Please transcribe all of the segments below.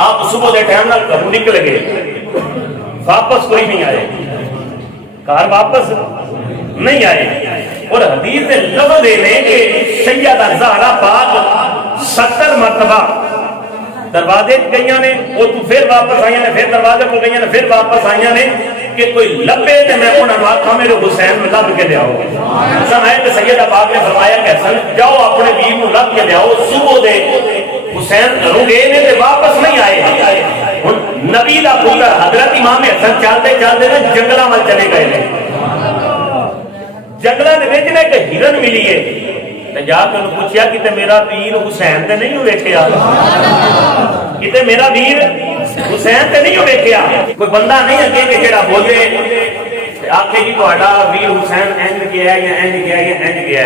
आप सुबह के टाइम ना घरों निकल गए, वापस कोई नहीं आए, घर वापस नहीं आए। और हदीस के लफ्ज़ ने कि सैयदा ज़हरा पाक 70 मरतबा दरवाजे गई ने, वो तू फिर वापस आई ने, फिर दरवाजे को गई ने, फिर वापस आई ने कि कोई लभे तो मैं उन्होंने आखा मेरे हुसैन में लभ के लियाओ। हसन आए तो सैयदा पाक ने फरमाया कि हसन जाओ अपने वीर को लभ के लियाओ। सुबह दे हुसैन घरों गए ने ते वापस नहीं आए। हुण नबी दा पुत्र हजरत इमाम हसन चलते चलते ना जंगलों में चले गए ने। जंगलों के विच एक हिरन मिली है, जाके उन्हें पूछा कि मेरा वीर हुसैन ते नहीं वेख्या, कि मेरा वीर हुसैन ते नहीं वेख्या। कोई बंदा नहीं अगे कि जेड़ा बोले आखे कि तुहाडा वीर हुसैन इंज गया या इंज गया या इंज गया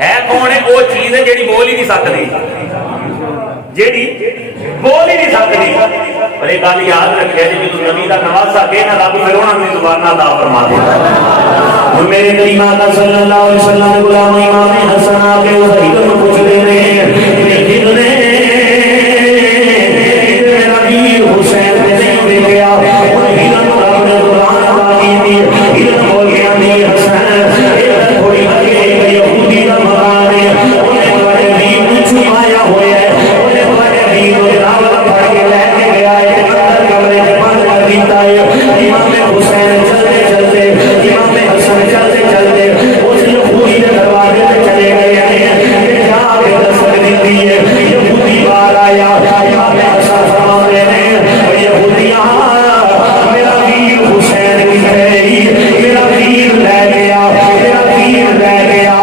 है। कौन है वो चीज है जेड़ी बोल ही नहीं सकती, जेड़ी बोल ही नहीं सकती। पर एक गल याद रखिए जी, जो नबी का नवासा के ना रब फिर उन्होंने जुबाना अता फरमा देता। मेरे नबी माता सल्लल्लाहु अलैहि वसल्लम गुलाम इमाम हसन आके उस हिरन को पूछ रहे हैं, हिरन ने मेरा वीर हुसैन ने नहीं देखा। और हिरन को रब ने कुरान अता की थी। हिरन बोल गया नहीं हसन थोड़ी आगे यहूदी का मकान है, उन्हें तुम्हारे वीर को छुपाया हुआ है, उन्हें तुम्हारे वीर को रावला पड़ के लेके गया है, कमरे में बंद कर देता है। इमाम हुसैन चलते चलते, इमाम हसन चलते चलते उस यहूदी के दरवाजे पे चले गए हैं। जहाँ पे दस्तक देती है यहूदी बाहर आया, इमाम हसन फरमाते हैं यहूदियाँ मेरा वीर हुसैन की है, मेरा वीर ले गया, मेरा वीर ले गया।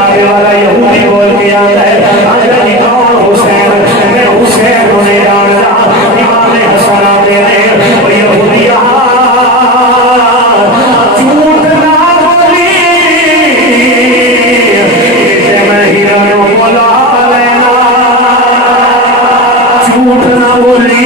आगे वाला यहूदी बोल के आता है अजय कौन हुसैन, मैं हुसैन को नहीं जानता। इमाम हसन आते हैं यहूदियाँ झूठ ना बोली, मैं हिरन को बुला लेना, झूठ ना बोली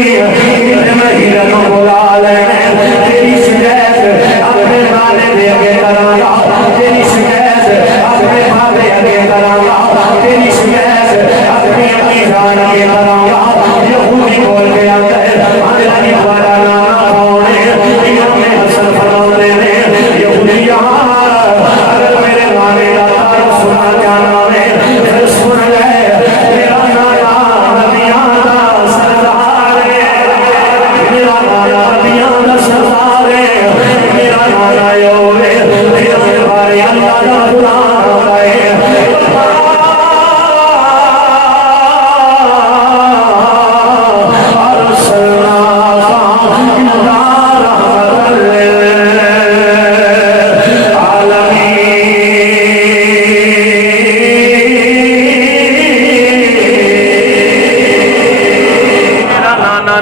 मैं हिरन को बुला लेना। तेरी शिकायत अपने नाले दे आगे करांगा, तेरी शिकायत अपने भागे आगे करांगा, तेरी शिकायत अपनी अपनी जान आगे करांगा। यहूदी बोल के आता है अल्लाह वाला नाना कौन है। इमाम हसन फरमाते हैं यहूदियाँ अगर मेरे नाने का तारुफ सुनना चाहना है फिर सुन ले, मेरा नाना नबियाँ का सरदार है, मेरा नाना नबियाँ का सरदार है, मेरा नाना यो है मेरे बारे अल्लाह का कुरान आता है।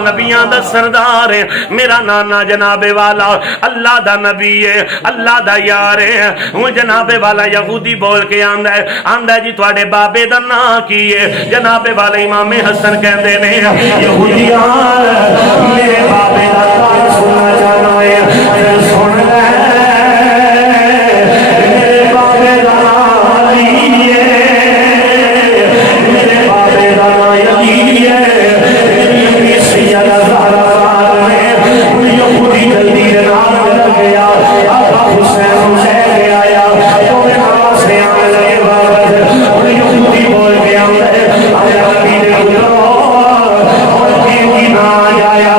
नबियां दा सरदार है, मेरा नाना जनाबे वाला अल्लाह दा नबी है, अल्लाह दा यार है। हूँ जनाबे वाला यहूदी बोल के आंदा है जी तुहाडे बाबे दा नाम की है। जनाबे वाला इमाम हसन कहते ने यहूदियां मेरे बाबे दा नाम सुनना चाहना है, सुन ले मेरे बाबे दा नाम अली है, मेरे बाबे दा नाम यजीद है। सैयदा ज़हरा यहूदी जल्दी नाम लग गया, आका हुसैन ले आया तो मैं नाम से आने लगे वापस। और यहूदी बोल गया नबी ने उठो और की ना जाया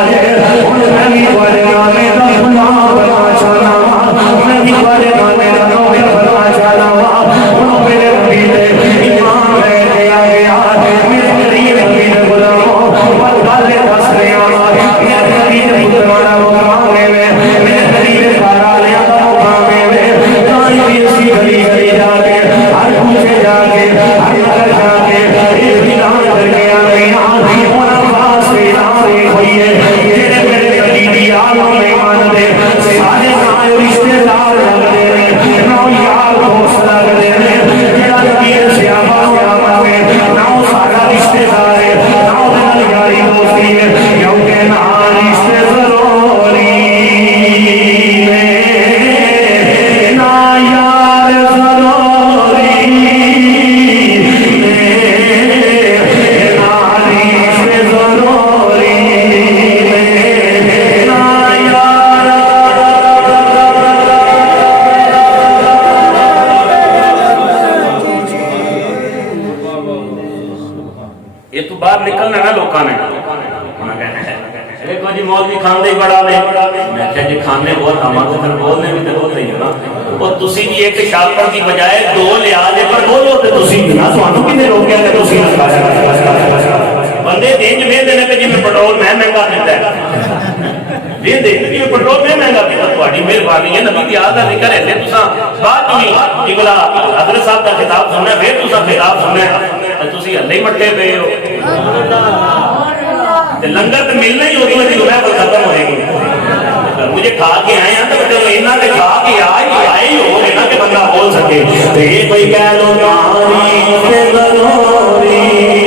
लोगों ने उन्हें कहना देखो जी मौलवी खाने ही बड़ा ने मैं क्या जी खाने बहुत आवा तो फिर बोलने भी तो बहुत ही है ना और तुसी भी एक शापर की बजाय दो लिया जे पर बोलो तो तुसी ना ਤੁਹਾਨੂੰ किन्ने लोग कहते तुसी बंदे इंज वेंदे ने कि जिवें पेट्रोल मैं महंगा दिता है वेंदे कि पेट्रोल मैं महंगा दिता ਤੁਹਾਡੀ ਮਿਹਰਬਾਨੀ है नबी दी आदत दा जिक्र है तुसा बाद में इबला हजरत साहब का खिताब सुनना फिर तुसा खिताब सुनना तो तुसी हल्ले ही मट्टे पे हो लंगर तो मिलना ही होगी मेरी दुनिया पर खत्म होएगी मुझे खा के आए हैं तो इन्ना के खा के आए ही हो ना कि बंदा बोल सके तो ये कोई कह लो नारी से गलोरी